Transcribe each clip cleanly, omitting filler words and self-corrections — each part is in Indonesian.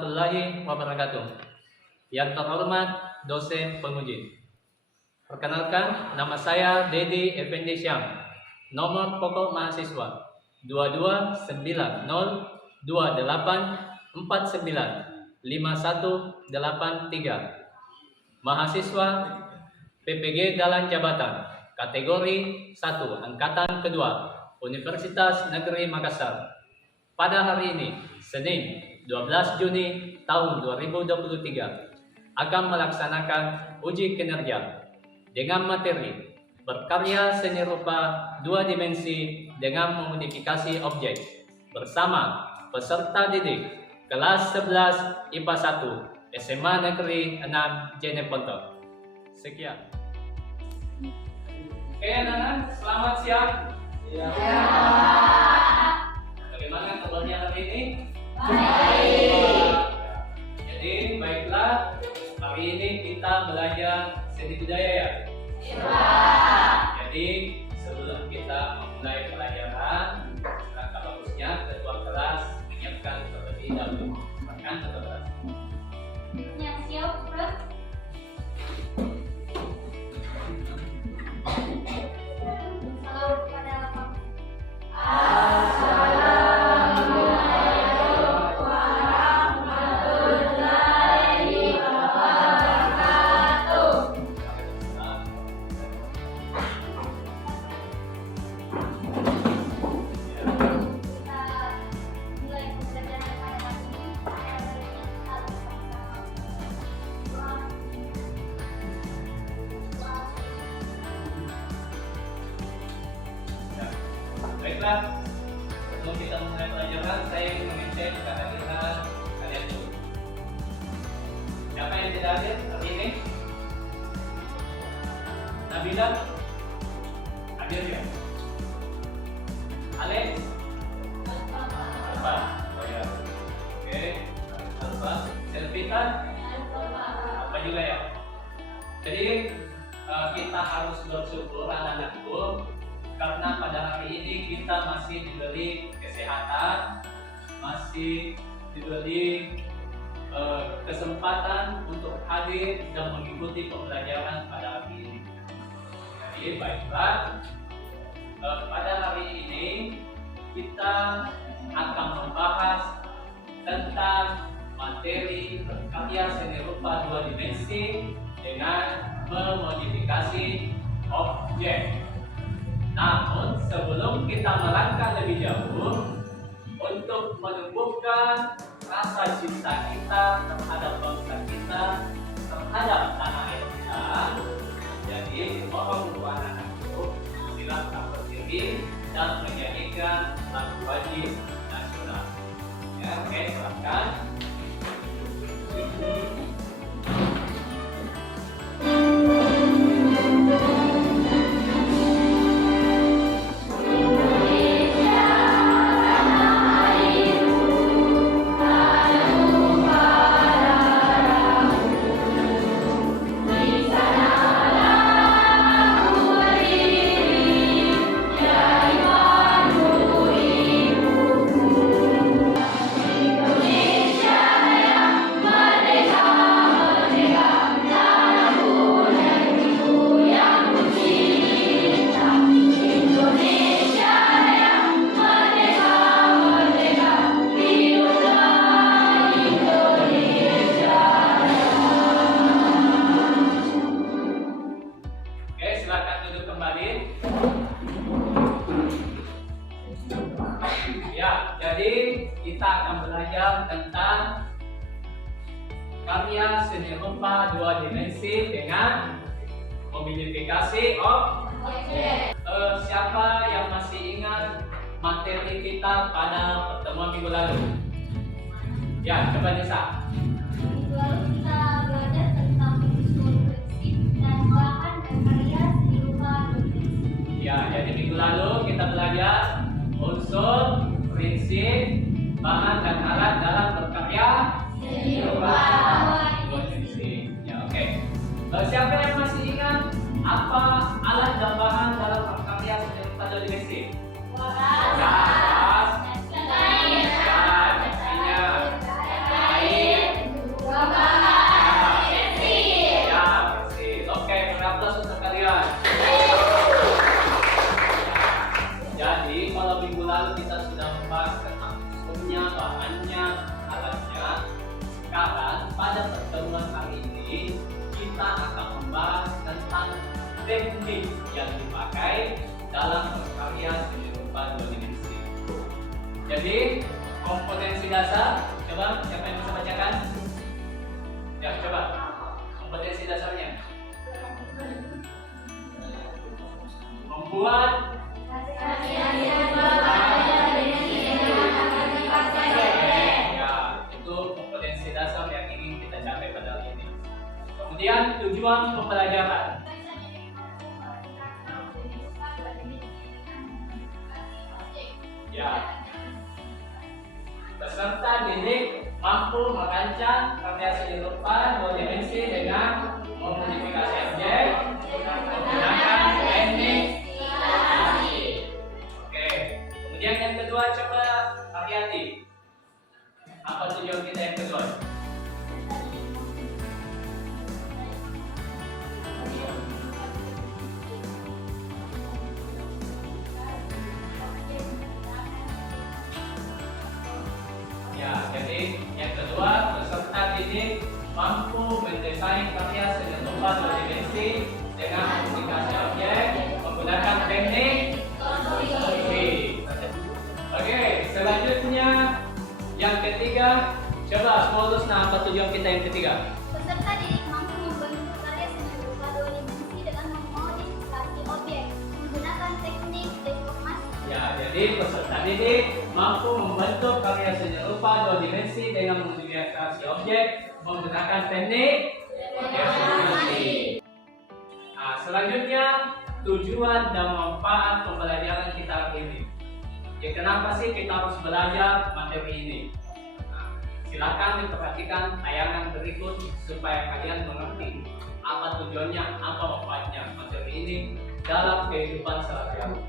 warahmatullahi wabarakatuh. Yang terhormat dosen penguji. Perkenalkan, nama saya Dedi Effendi Syam. Nomor pokok mahasiswa 229028495183. Mahasiswa PPG Galan Jabatan, kategori 1, angkatan kedua, Universitas Negeri Makassar. Pada hari ini, Senin 12 Juni tahun 2023, akan melaksanakan uji kinerja dengan materi berkarya seni rupa 2 dimensi dengan memodifikasi objek bersama peserta didik kelas 11 IPA 1 SMA Negeri 6 Jeneponto. Sekian. Oke anak-anak, selamat siang. Ya. Bagaimana kabarnya hari ini? Baik. Jadi baiklah, hari ini kita belajar seni budaya ya. Ya. Jadi sebelum kita memulai pelajaran, langkah bagusnya ketua kelas menyiapkan terlebih dahulu. Makan ketua kelas. Siap, Prof. Salam kepada Bapak. Baiklah, sebelum kita mulai pelajaran, saya ingin mengecek kehadiran kalian dulu. Siapa yang tidak hadir hari ini? Nabila? Hadir ya? Alex? Alfa? Oh ya. Oke. Alfa. Selvita? Apa juga ya? Jadi kita harus bersyukur anak-anakku, karena pada hari ini kita masih diberi kesehatan, masih diberi kesempatan untuk hadir dan mengikuti pembelajaran pada hari ini. Jadi baiklah, pada hari ini kita akan membahas tentang materi berkarya seni rupa 2 dimensi dengan memodifikasi objek. Namun sebelum kita melangkah lebih jauh untuk menumbuhkan rasa cinta kita terhadap bangsa kita, terhadap tanah air kita, jadi mohon untuk anak-anakku silakan berdiri dan menyanyikan lagu wajib nasional. Ya, oke, silakan. Kita akan belajar tentang karya seni rupa 2 dimensi dengan memodifikasi objek. Siapa yang masih ingat materi kita pada pertemuan minggu lalu? Ya, coba Nisa. Minggu lalu kita belajar tentang unsur prinsip dan bahan dan karya seni rupa 2 dimensi. Ya, jadi minggu lalu kita belajar unsur, prinsip, bahan dan alat dalam berkarya seni rupa 2 dimensi. Ya, oke. Siapa yang masih ingat apa alat dan bahan dalam berkarya seni rupa 2 dimensi? Gas, dan pastinya air. kompetensi dasar. Coba siapa yang bisa bacakan? Ya, coba. Kompetensi dasarnya. Membuat ya, itu kompetensi dasar yang ingin kita capai pada hari ini. Kemudian tujuan pembelajaran. Ya, peserta didik mampu merancang karya seni rupa 2 dimensi dengan memodifikasi objek menggunakan teknik. Oke, kemudian yang kedua coba Ariati. Apa tujuan kita yang kedua? Ya, jadi yang kedua, peserta didik mampu mendesain karya seni rupa 2 dimensi dengan aplikasi objek menggunakan teknik konstruksi. Oke, selanjutnya yang ketiga, coba Paulus, nah apa tujuan kita yang ketiga? Peserta didik mampu membentuk karya seni rupa 2 dimensi dengan memodifikasi objek menggunakan teknik deformasi. Ya, jadi peserta didik mampu membentuk karya seni rupa 2 dimensi dengan memodifikasi objek menggunakan teknik deformasi. Nah, selanjutnya tujuan dan manfaat pembelajaran kita hari ini. Ya, kenapa sih kita harus belajar materi ini? Nah, silakan diperhatikan tayangan berikut supaya kalian mengerti apa tujuannya, apa manfaatnya materi ini dalam kehidupan sehari-hari.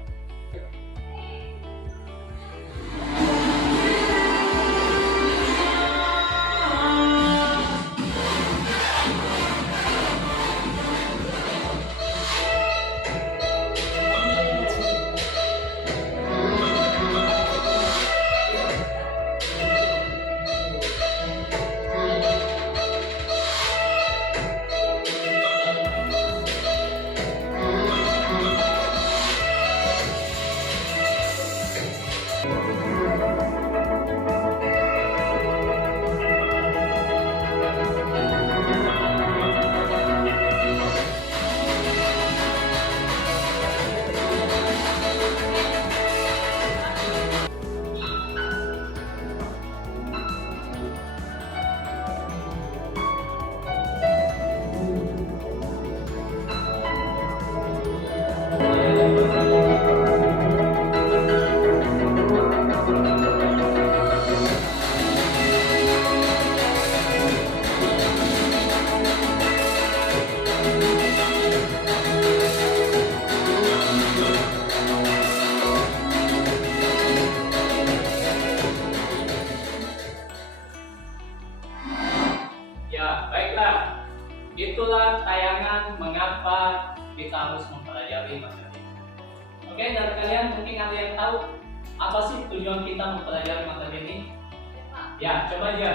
Ya, baiklah. Itulah tayangan mengapa kita harus mempelajari materi. Oke, dari kalian mungkin ada yang tahu apa sih tujuan kita mempelajari materi ini? Ya, coba aja.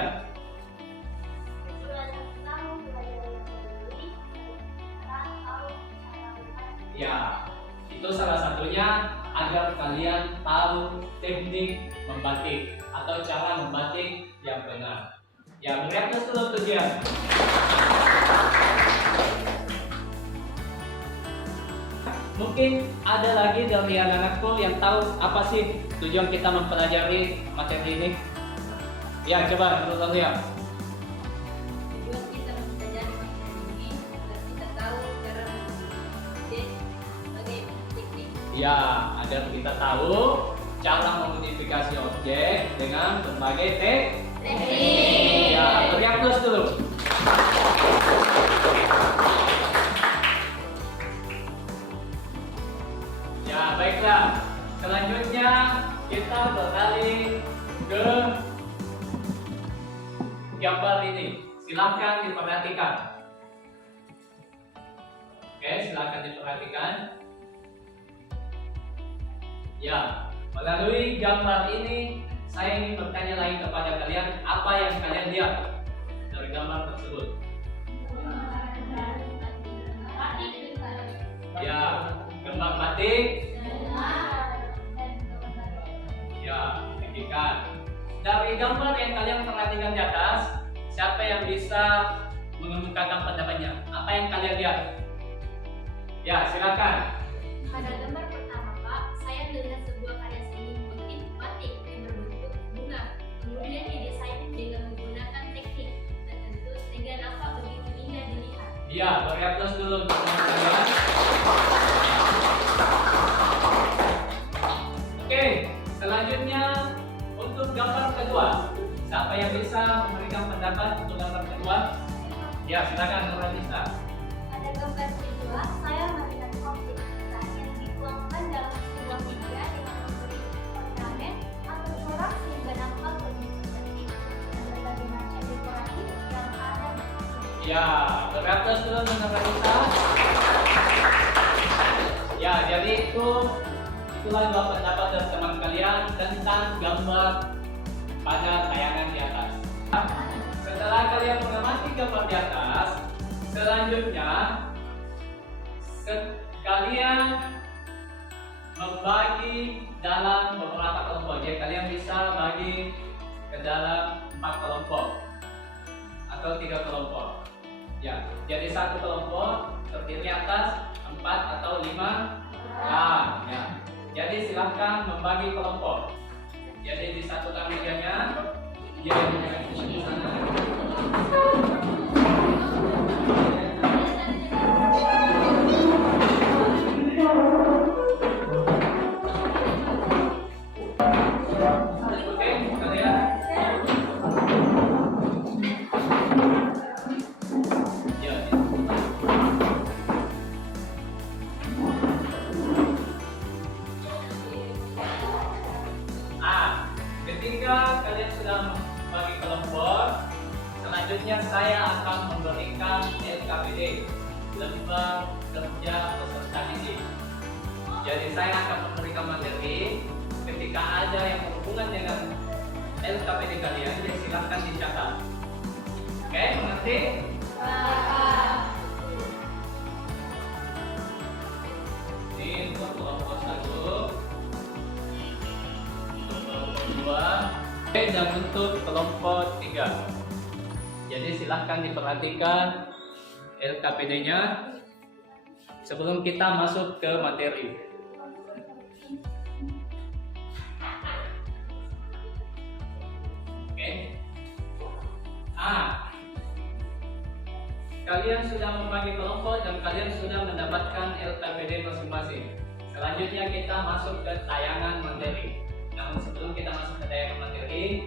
Ya, itu salah satunya agar kalian tahu teknik membatik atau cara membatik yang benar. Ya, berikan dulu tujuan. Mungkin ada lagi dari anak-anakku yang tahu apa sih tujuan kita mempelajari materi ini? Ya, coba menurut ya. Tujuan kita mempelajari materi ini agar kita tahu cara membuat sebagai teknik. Ya, agar kita tahu cara memodifikasi objek dengan berbagai teknik. Ya, berikan plus dulu. Ya, baiklah. Selanjutnya kita beralih ke gambar ini. Silakan diperhatikan. Oke, silakan diperhatikan. Ya, melalui gambar ini saya ingin bertanya lagi kepada kalian, apa yang kalian lihat dari gambar tersebut? Ya, gambar batik. Ya, pendidikan. dari gambar yang kalian perhatikan di atas, siapa yang bisa mengemukakan pendapatnya? Apa yang kalian lihat? Ya, silakan. Pada gambar pertama, Pak, saya melihat sebuah karya seni motif batik yang berbentuk bunga. Kemudian didesain dengan menggunakan teknik tertentu sehingga nampak begitu indah dilihat. Ya, beri aplaus dulu untuk teman-teman. Oke, selanjutnya untuk gambar kedua. Siapa yang bisa memberikan pendapat untuk gambar kedua? Ya, silakan Nurhanisa. Pada gambar kedua, saya melihat objek hiasan yang dituangkan dalam sebuah media dengan memberi ornamen atau corak sehingga nampak lebih cantik dan berbagai macam dekorasi yang ada di sini. Ya, beri aplaus dulu untuk Nurhanisa. Ya, jadi itulah dua pendapat dari teman kalian tentang gambar pada tayangan di atas. Setelah kalian mengamati gambar di atas, selanjutnya kalian membagi dalam beberapa kelompok. Jadi kalian bisa bagi ke dalam 4 kelompok atau 3 kelompok. Ya, jadi satu kelompok terdiri atas 4 atau 5 orang. Ya. Jadi silahkan membagi kelompok. Jadi disatukan mejanya. Di sana. Oke, kalian. Ya. Ketika kalian sudah membagi kelompok, selanjutnya saya akan memberikan LKPD, lembar kerja peserta didik. Jadi saya akan memberikan materi. Ketika ada yang berhubungan dengan LKPD kalian, jadi silahkan dicatat. Oke, mengerti? Ini untuk kelompok 1. Dan untuk kelompok 3. Jadi silahkan diperhatikan LKPD-nya sebelum kita masuk ke materi. Oke. Kalian sudah membagi kelompok dan kalian sudah mendapatkan LKPD masing-masing. Selanjutnya kita masuk ke tayangan materi. Namun sebelum kita masuk ke tayangan materi,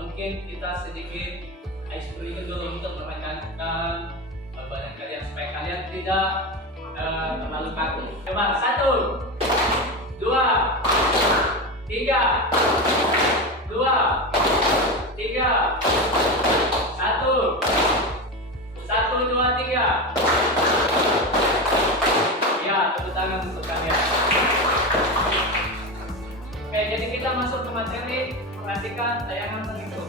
mungkin kita sedikit ice breaking dulu untuk menekankan badan kalian supaya kalian tidak terlalu kaku. Coba 1, 2, 3, 2, 3, 1, 1, 2, 3. Ya, tepuk tangan untuk kalian. Oke, jadi kita masuk ke materi. Perhatikan tayangan berikut.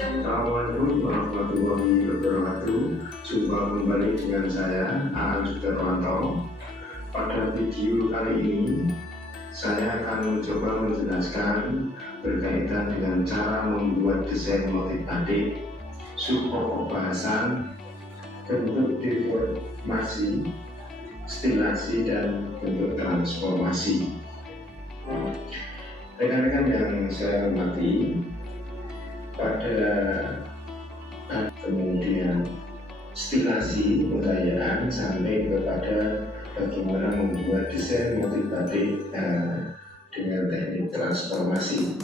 Assalamualaikum warahmatullahi wabarakatuh. Jumpa kembali dengan saya Aan Sudarwanto. Pada video kali ini saya akan mencoba menjelaskan berkaitan dengan cara membuat desain motif batik, subpokok bahasan, bentuk deformasi, stilasi, dan bentuk transformasi. Rekan-rekan yang saya hormati, pada kemudian stilasi pengayaan sampai kepada bagaimana membuat desain motif batik dengan teknik transformasi.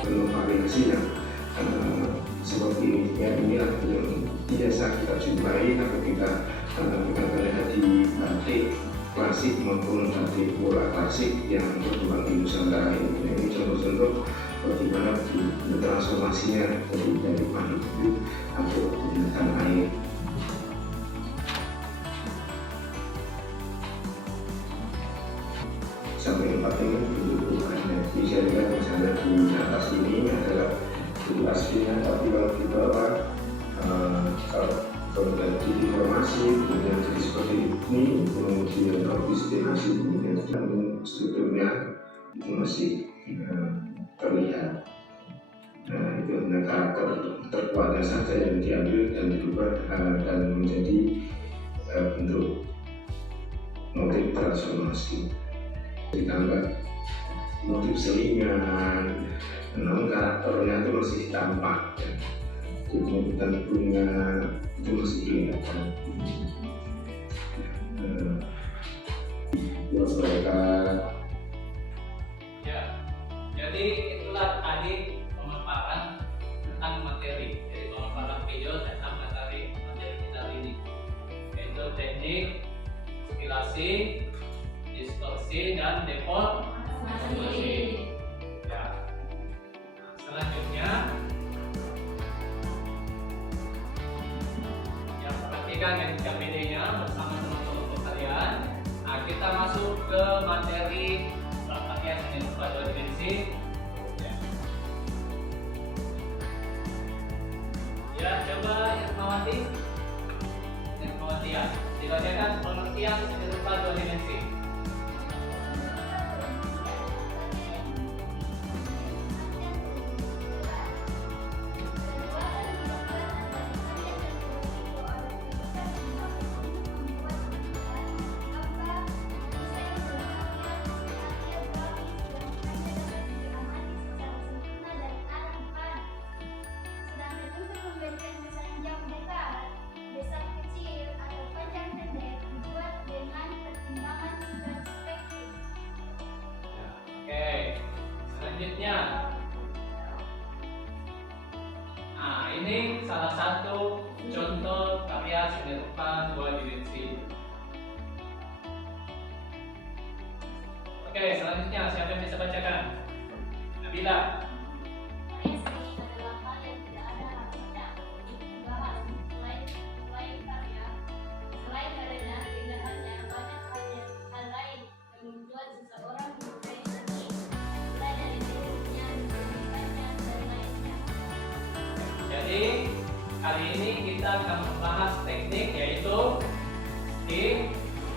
Belum variasi yang seperti ini, yang ini biasa kita jumpai atau kita lihat di batik klasik maupun batik bola klasik yang berkembang di Nusantara ini. Ini contoh-contoh bagaimana transformasinya dari makhluk hidup atau binatang air. Sampai tempat ini bentuk-bentukannya bisa dilihat misalnya di atas ini adalah bentuk aslinya, tapi kalau di bawah kalau terjadi deformasi kemudian jadi seperti ini, kemudian orbis destinasi kemudian strukturnya itu masih terlihat. Nah, itu hanya karakter terkuatnya saja yang diambil dan berubah dan menjadi bentuk motif transformasi. Ditambah motif selingan, namun karakternya itu masih tampak ya. Kemudian bunga itu masih kelihatan. Mereka Ya, jadi itulah tadi pemaparan tentang materi. Jadi pemaparan video tentang materi kita hari ini, yaitu teknik stilasi, distorsi, dan deformasi. Ya. Nah, selanjutnya, ya perhatikan KPD-nya bersama teman-teman kalian. Nah, kita masuk ke materi praktek seni rupa 2 dimensi. Ya, coba Irmawati ya, dibacakan pengertian seni rupa 2 dimensi. Selanjutnya, nah ini salah satu contoh karya seni rupa 2 dimensi. Oke, selanjutnya siapa yang bisa bacakan? Nabila. Karya seni adalah hal yang tidak ada habisnya untuk dibahas. Selain karena keindahannya, banyak hal lain yang membuat seseorang menyukai seni. Mulai dari bentuknya, keunikannya, dan lainnya. Jadi kali ini kita akan membahas teknik yaitu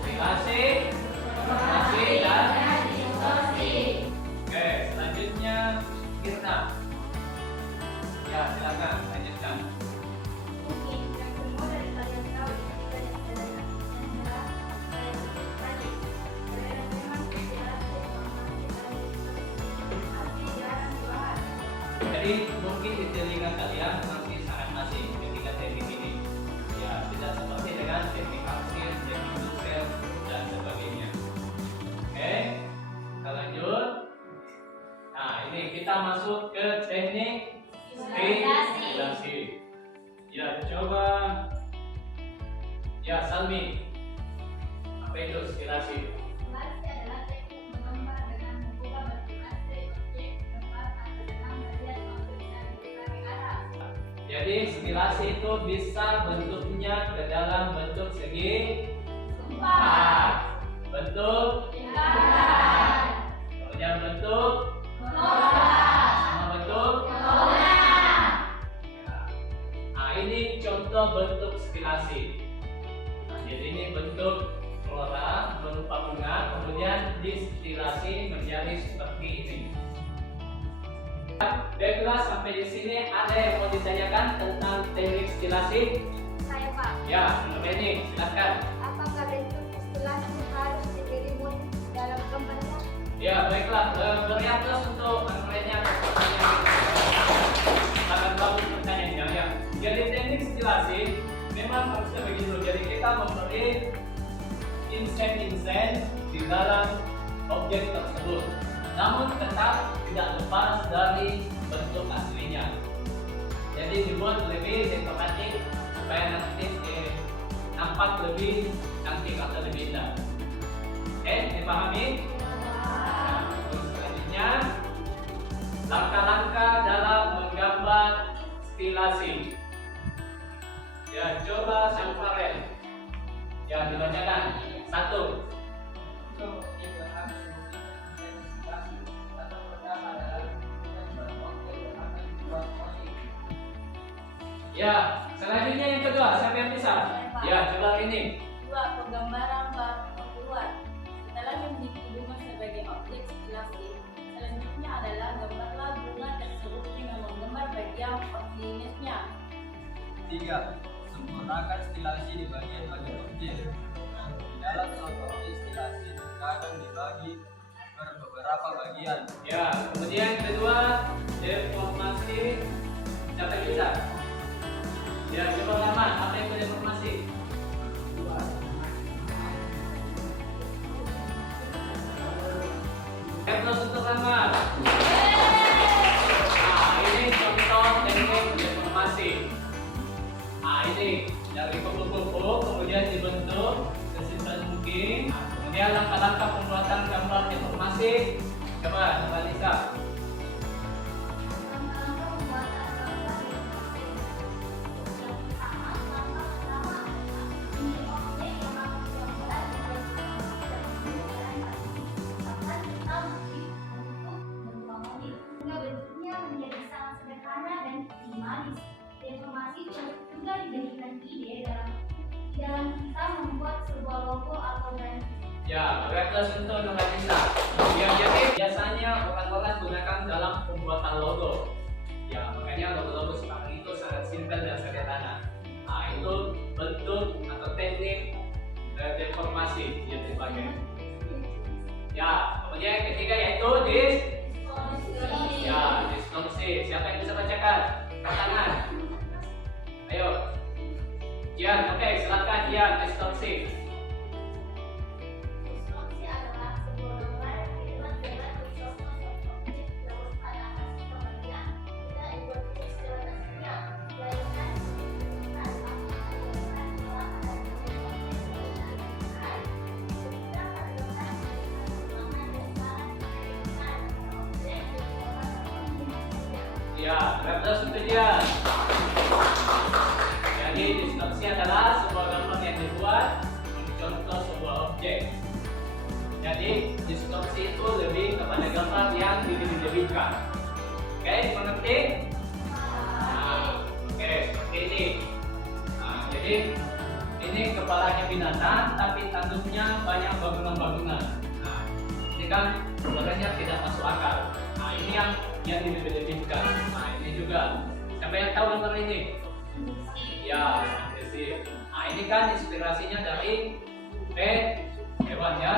stilasi, deformasi, dan distorsi. Oke, selanjutnya Kirna. Ya, silakan lanjutkan. Mungkin yang semua dari kalian tahu ketika yang sederhana dan jelas saya sebut tadi. Karena memang sejarah masih jarang dibahas. Jadi mungkin di telinga kalian masih sangat asing ketika teknik ini. Ya, tidak seperti dengan teknik arsir, teknik luser, dan sebagainya. Oke, kita lanjut. Nah, ini kita masuk ke teknik stilasi. Ya, coba. Ya, Salmi. Apa itu stilasi? Stilasi adalah teknik menggambar dengan mengubah bentuk asli objek gambar atau dalam bagian objek dari berbagai arah. Jadi stilasi itu bisa bentuknya ke dalam bentuk segi empat, bentuk Lingkaran, kemudian bentuk kotak, sama bentuk. bola. Nah, ini contoh bentuk stilasi. Nah, jadi ini bentuk flora berupa bunga, kemudian distilasi menjadi seperti ini. Baiklah, sampai di sini ada yang mau ditanyakan tentang teknik stilasi? Saya Pak, Ya, ini silakan. apakah bentuk stilasi harus menjadi motif dalam gambarnya? Ya, baiklah. Beri atas untuk antaranya akan bagus pertanyaannya. Ya. Jadi teknik stilasi memang harusnya begitu. Jadi kita memberi insen di dalam objek tersebut, namun tetap tidak lepas dari bentuk aslinya. Jadi dibuat lebih sistematik supaya nanti nampak lebih cantik atau lebih indah. Oke, dipahami? Nah, terus selanjutnya langkah-langkah dalam menggambar stilasi. Ya, coba Syamfarel. Ya, dibacakan. 1. Ya, selanjutnya yang kedua, siapa yang bisa? Ya, coba ini. 2. Penggambaran bab keluar. Setelah memiliki bunga sebagai objek stilasi, selanjutnya adalah gambarlah bunga tersebut dengan menggambar bagian koordinatnya. 3. Sempurnakan stilasi di bagian-bagian objek. Di dalam suatu objek stilasi terkadang dibagi beberapa bagian. Ya, kemudian yang kedua, deformasi. Siapa yang bisa? Ya, coba Rahman, apa itu deformasi? Terus untuk Rahman. Nah, ini contoh teknik deformasi. Nah, ini dari kupu-kupu kemudian dibentuk sesimpel mungkin. Nah, kemudian langkah-langkah pembuatan gambar deformasi. Coba Lisa. Langkah-langkah pembuatan gambar deformasi. Yang pertama, langkah pertama adalah memilih objek yang akan digambar dengan pembuatan bahkan kita masih bentuk harmonis sehingga bentuknya menjadi sangat sederhana dan minimalis. Deformasi juga dijadikan ide dalam kita membuat sebuah logo atau brand. Ya, referensi untuk Lisa. Ya, jadi biasanya orang-orang gunakan dalam pembuatan logo. Ya, makanya logo-logo sekarang itu sangat simpel dan sederhana. Nah, itu bentuk atau teknik deformasi yang dipakai. Ya, kemudian yang ketiga yaitu distorsi. Siapa yang bisa bacakan? Tangan. Ayo. Jian, oke, silakan Jian, distorsi. Distorsi adalah sebuah gambar yang dibuat dengan objek terus pada atas pembagian tidak dibuat istilahnya melainkan Ya, referensi untuk Jian. Jadi distorsi adalah sebuah gambar yang dibuat mencontoh sebuah objek. Jadi distorsi itu lebih kepada gambar yang dilebih-lebihkan. Oke, mengerti? Nah, oke, seperti ini. Nah, jadi ini kepalanya binatang, tapi tanduknya banyak bangunan-bangunan. Nah, ini kan sebenarnya tidak masuk akal. Nah, ini yang dilebih-lebihkan. Nah, ini juga. Siapa yang tahu gambar ini? Ya, sih. Nah, ini kan inspirasinya dari hewan ya.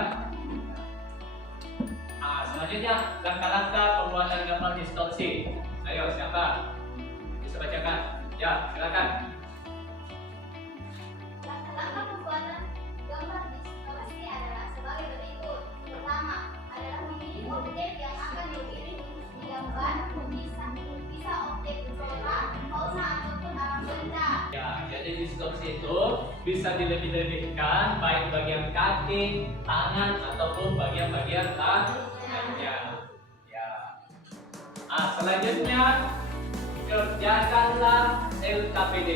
Nah, selanjutnya langkah-langkah pembuatan gambar distorsi. Ayo, siapa bisa bacakan? Ya, silakan. langkah pembuatan gambar distorsi adalah sebagai berikut. Pertama adalah memilih objek yang akan dikirim digambar, bisa objek corak, pausa ataupun alam benda. Ya, jadi distorsi itu bisa dilebih-lebihkan baik bagian kaki, tangan ataupun bagian-bagian lainnya. Ya. Nah, selanjutnya kerjakanlah LKPD.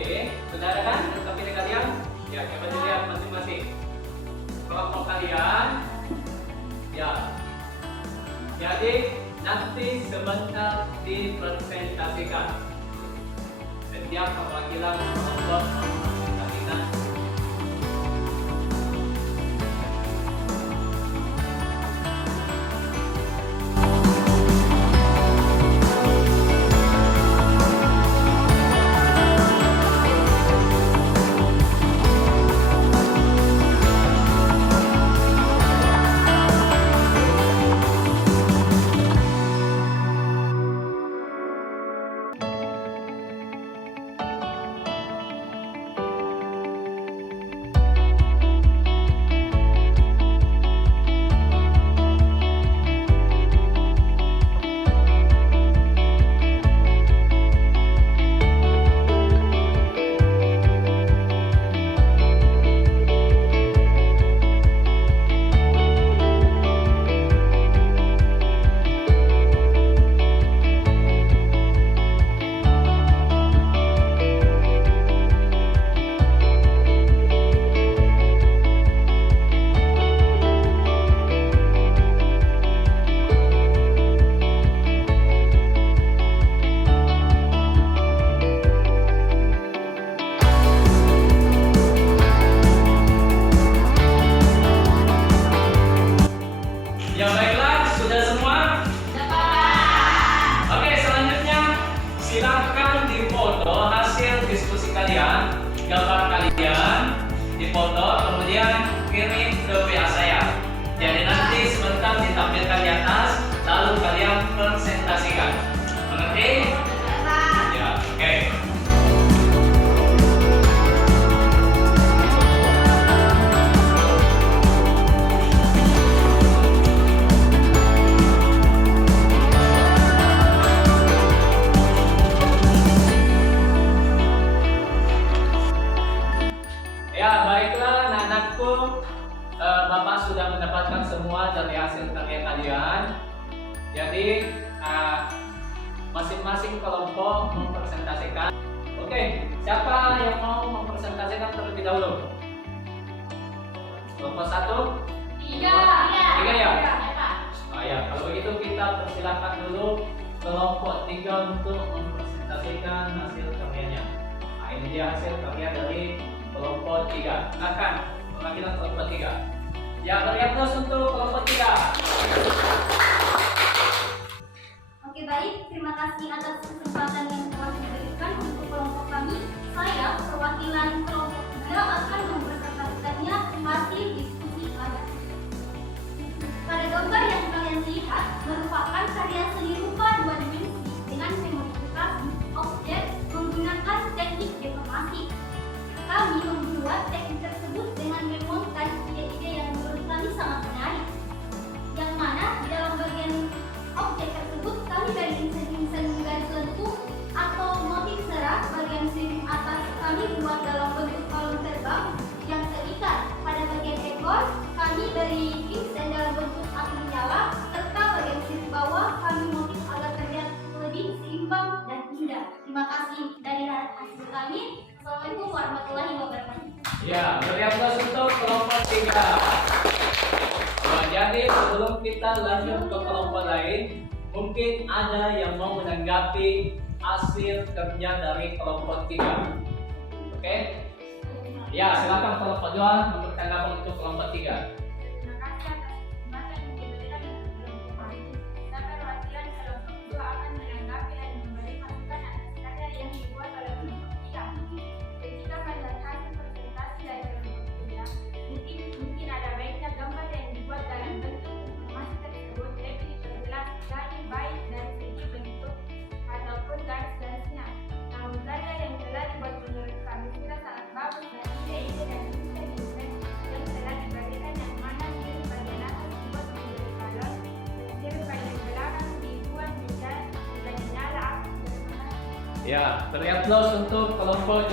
Sudah ada kan LKPD kalian? Ya, coba dilihat masing-masing. Kelompok kalian. Ya. Jadi nanti sebentar dipresentasikan. Setiap perwakilan kelompok mempresentasikan gambar kalian, dipoto, kemudian kirim ke WA saya. Jadi nanti sebentar ditampilkan di atas, lalu kalian presentasikan. Mengerti? Ya, oke. Ya, baiklah anak-anakku, Bapak sudah mendapatkan semua dari hasil karya kalian. Jadi masing-masing kelompok mempresentasikan. Oke, siapa yang mau mempresentasikan terlebih dahulu? Kelompok 1? Tiga ya? Pak. Oh ya, kalau begitu kita persilakan dulu kelompok 3 untuk mempresentasikan hasil karyanya. Nah, ini dia hasil karya dari kelompok 3. Silakan perwakilan kelompok 3. Ya, berikan terus untuk kelompok 3. Oke, baik. Terima kasih atas kesempatan yang telah diberikan untuk kelompok kami. Saya, perwakilan kelompok 3, akan mempresentasikannya hasil diskusi kami. Pada gambar yang kalian lihat merupakan karya seni rupa 2 dimensi dengan memodifikasi objek menggunakan teknik deformasi. Kami membuat teknik tersebut dengan memontaj ide-ide yang menurut kami sangat menarik. Yang mana di dalam bagian objek tersebut kami beri insen garis lentur atau motif serat. Bagian sirip atas kami buat dalam bentuk balon terbang yang terikat. Pada bagian ekor kami beri insen dalam bentuk api menyala, serta bagian sirip bawah kami motif agar terlihat lebih seimbang dan indah. Terima kasih dari hasil kami. Assalamualaikum warahmatullahi wabarakatuh. Ya, berikan terus untuk kelompok 3. Nah, jadi sebelum kita lanjut ke kelompok lain, mungkin ada yang mau menanggapi hasil kerja dari kelompok 3. Oke? Ya, silakan kelompok 2 memberikan tanggapan untuk kelompok 3. Terima kasih atas kesempatan yang diberikan kepada kelompok kami. Saya perwakilan kelompok 2 akan menanggapi dan memberi masukan atas karya yang dibuat oleh kelompok 3. Ketika melihat hasil presentasi dari kelompok 3, mungkin ada baiknya gambar yang dibuat dalam bentuk informasi tersebut lebih diperjelas lagi baik dari segi bentuk ataupun garis-garisnya. Namun karya yang telah dibuat menurut kami sudah sangat bagus dan ide-ide dan insen-insen yang telah diberikan, yang mana sirip bagian atas dibuat menjadi balon dan sirip bagian belakang dibuat menjadi nyala api. Ya, berikan terus untuk kelompok 2.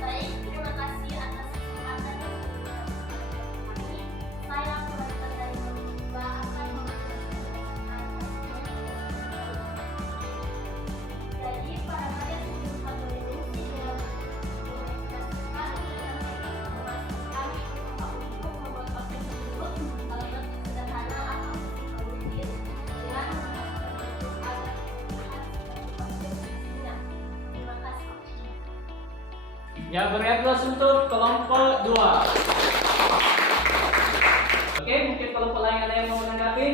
Baik, terima kasih atas kesempatan yang diberikan kepada kami. Saya perwakilan dari kelompok 2 akan mempresentasikan. Jadi, pada karya seni rupa 2 dimensi dalam memodifikasikan kami untuk membuat objek tersebut dalam bentuk sederhana atau rumit dengan bentuk agar objek indah. Terima kasih. Ya, berikan terus untuk kelompok 2. Oke, mungkin kelompok lain ada yang mau menanggapi?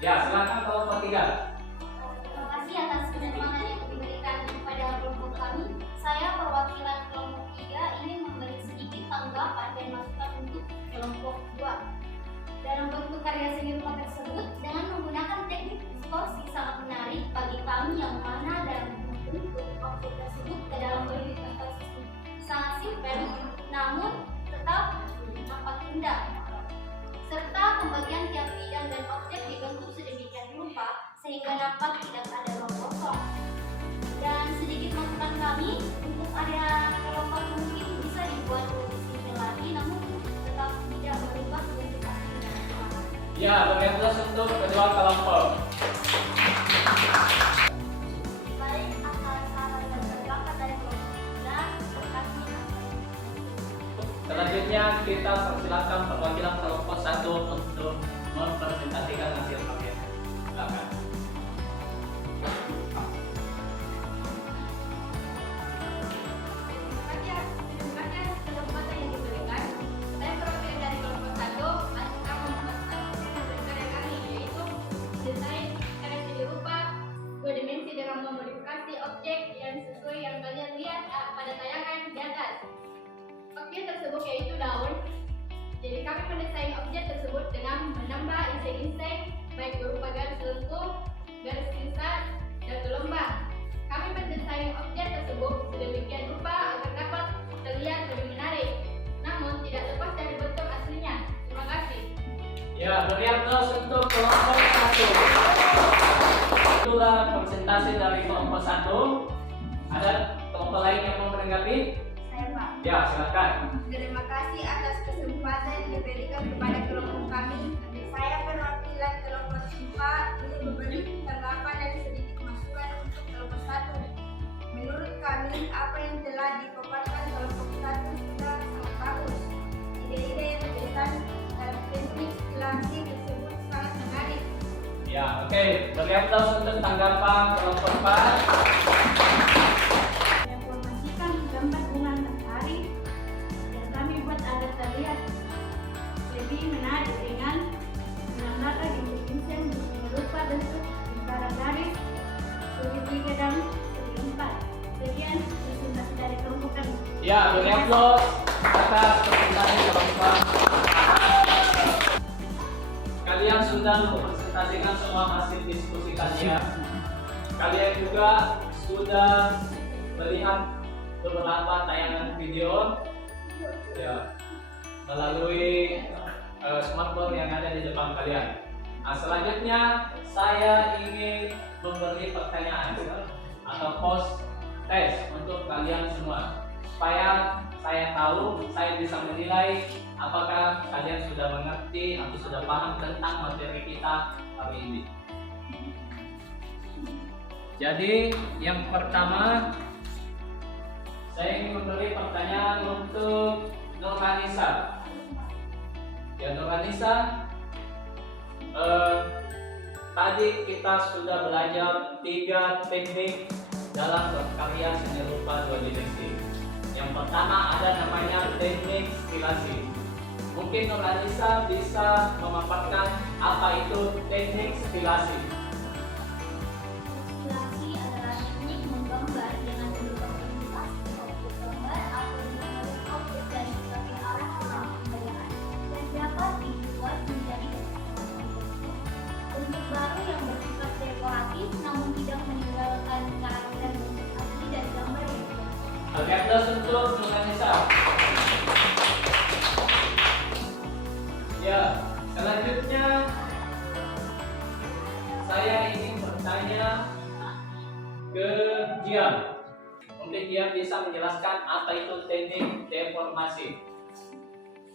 Ya, silakan kelompok 3. Terima kasih atas kesempatan yang diberikan kepada kelompok kami. Saya perwakilan kelompok 3 ingin memberi sedikit tanggapan dan masukan untuk kelompok 2. Dalam bentuk karya seni rupa tersebut dengan menggunakan teknik distorsi sangat menarik bagi kami, yang mana dalam bentuk objek tersebut ke dalam bentuk distorsi sangat simpel namun tetap nampak indah, serta pembagian tiap bidang dan objek dibentuk sedemikian rupa sehingga nampak tidak ada ruang kosong. Dan sedikit masukan kami untuk area kelompok mungkin bisa dibuat lebih simpel lagi namun tetap tidak merubah bentuk asli dan warna. Ya, berikan terus untuk kedua kelompok. Baik, atas saran dan tanggapan dari kelompok 3, kami akan Selanjutnya kita persilakan perwakilan kelompok 1 untuk mempresentasikan hasil karya. Silakan. Terima kasih atas kesempatan yang diberikan. Saya perwakilan dari kelompok 1 akan mempresentasikan hasil karya kami, yaitu desain karya seni rupa 2 dimensi dengan memodifikasi objek yang sesuai yang Jadi kami mendesain objek tersebut dengan menambah insek-insek baik berupa garis lengkung, garis insat, dan gelombang. Kami mendesain objek tersebut sedemikian rupa agar dapat terlihat lebih menarik, namun tidak lepas dari bentuk aslinya. Terima kasih. Ya, beri aplaus untuk kelompok 1. Itulah presentasi dari kelompok 1. Ada kelompok lain yang mau menanggapi? Saya Pak. Ya, silakan. Terima kasih atas kesempatan yang diberikan kepada kelompok kami. Saya perwakilan kelompok 4 ingin memberi tanggapan dan sedikit masukan untuk kelompok 1. Menurut kami, apa yang telah dipaparkan kelompok 1 sudah sangat bagus. Ide-ide yang diberikan dalam teknik stilasi tersebut sangat menarik. Ya, oke. Beri aplaus untuk tanggapan kelompok 4. Informasikan gambar bunga matahari yang kami buat agar terlihat lebih menarik dengan menambahkan insek-insek berupa bentuk lingkaran garis, segitiga dan segi empat. Sekian presentasi dari kelompok kami. Ya, beri aplaus atas presentasi kelompok. Kalian sudah mempresentasikan semua hasil diskusi kalian. Kalian juga sudah melihat beberapa tayangan video ya melalui smartphone yang ada di depan kalian. Nah, selanjutnya saya ingin memberi pertanyaan atau post tes untuk kalian semua supaya saya tahu, saya bisa menilai apakah kalian sudah mengerti atau sudah paham tentang materi kita hari ini. Jadi yang pertama saya ingin memberi pertanyaan untuk Nurhanisa. Ya, Nurhanisa, tadi kita sudah belajar 3 teknik dalam berkarya seni rupa 2 dimensi. Yang pertama ada namanya teknik stilasi. Mungkin Nurhanisa bisa memaparkan apa itu teknik stilasi. Stilasi adalah teknik menggambar dengan menggunakan objek gambar atau menulis objek dari berbagai arah dalam pembayaran dan dapat dibuat menjadi bentuk baru yang bersifat dekoratif namun tidak meninggalkan karakter bentuk asli dari gambar yang dibuat. Oke, aplaus untuk Nurhanisa. Ya, selanjutnya saya ingin bertanya ke Jian. Mungkin Jian bisa menjelaskan apa itu teknik deformasi.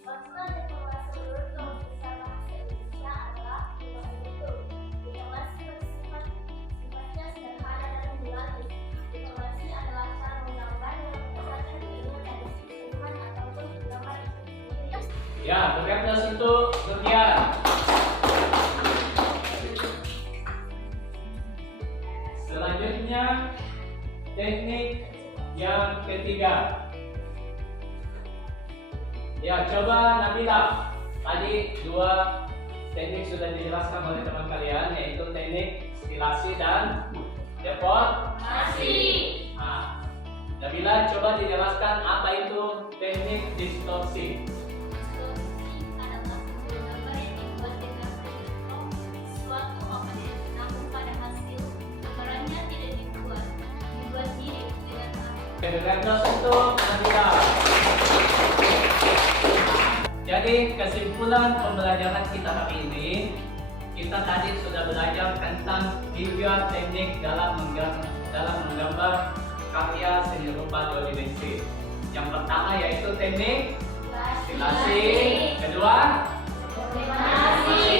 Maksud deformasi menurut Kamus Besar Bahasa Indonesia adalah perubahan bentuk. Deformasi sifatnya sederhana dan dinamis. Deformasi adalah cara menggambar yang berdasarkan keinginan dari seniman ataupun penggambar itu sendiri. Ya, beri aplaus untuk Jian. Selanjutnya teknik yang ketiga. Ya, coba Nabila. Tadi 2 teknik sudah dijelaskan oleh teman kalian, yaitu teknik stilasi dan deformasi. Nah, Nabila coba dijelaskan apa itu teknik distorsi. Distorsi adalah sebuah gambar yang dibuat dengan penonton suatu objek, namun pada hasil gambarannya tidak dibuat mirip dengan asli. Beri aplaus untuk Nabila. Jadi kesimpulan pembelajaran kita hari ini, kita tadi sudah belajar tentang 3 teknik dalam menggambar karya seni rupa 2 dimensi. Yang pertama yaitu teknik stilasi, kedua deformasi,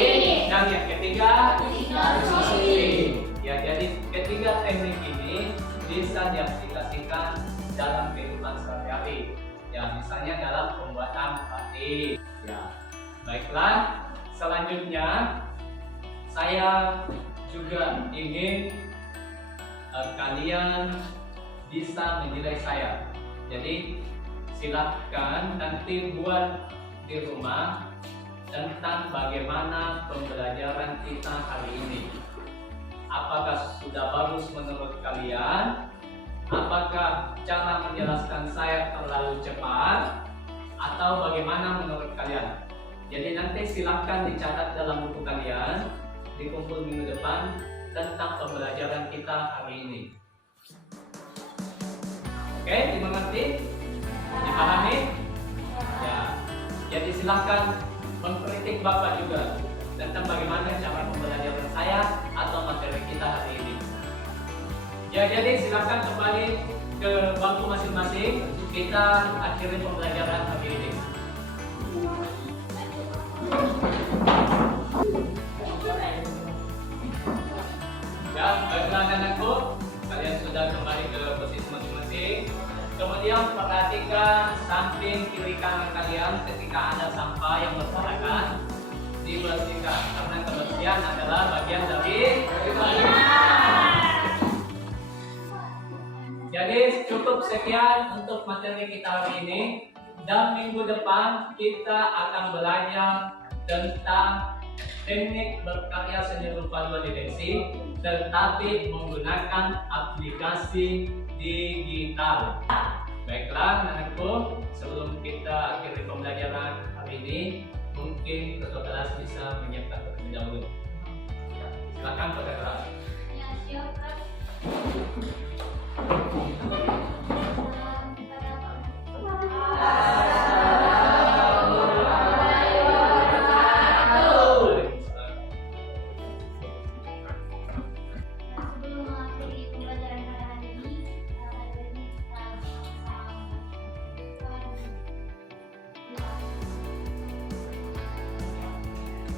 dan yang ketiga distorsi. Ya, jadi ketiga teknik ini bisa diaplikasikan dalam kehidupan sehari-hari. Ya, misalnya dalam pembuatan batik. Ya, baiklah. Selanjutnya saya juga ingin kalian bisa menilai saya. Jadi silakan nanti buat di rumah tentang bagaimana pembelajaran kita hari ini. Apakah sudah bagus menurut kalian? Apakah cara menjelaskan saya terlalu cepat? Atau bagaimana menurut kalian? Jadi nanti silakan dicatat dalam buku kalian di kumpul minggu depan tentang pembelajaran kita hari ini. Oke, dimengerti? Dipahami? Ya. Jadi silakan mengkritik Bapak juga tentang bagaimana cara pembelajaran saya atau materi kita hari ini. Ya, jadi silakan kembali ke bangku masing-masing. Kita akhiri pembelajaran hari ini. Ya, baiklah anak-anakku, kalian sudah kembali ke posisi masing-masing. Kemudian perhatikan samping kiri kanan kalian ketika ada sampah yang berserakan, dibersihkan karena kebersihan adalah bagian dari Jadi cukup sekian untuk materi kita hari ini, dan minggu depan kita akan belajar tentang teknik berkarya seni rupa 2 dimensi tetapi menggunakan aplikasi digital. Baiklah anakku, sebelum kita akhiri pembelajaran hari ini, mungkin ketua kelas bisa menyiapkan terlebih dahulu. Silakan ketua kelas. Ya, siap, Kak. Sebelum mengakhiri pembelajaran pada hari ini, kita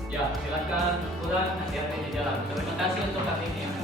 Ya, silakan pulang, hati-hati di jalan. Terima kasih untuk hari ini.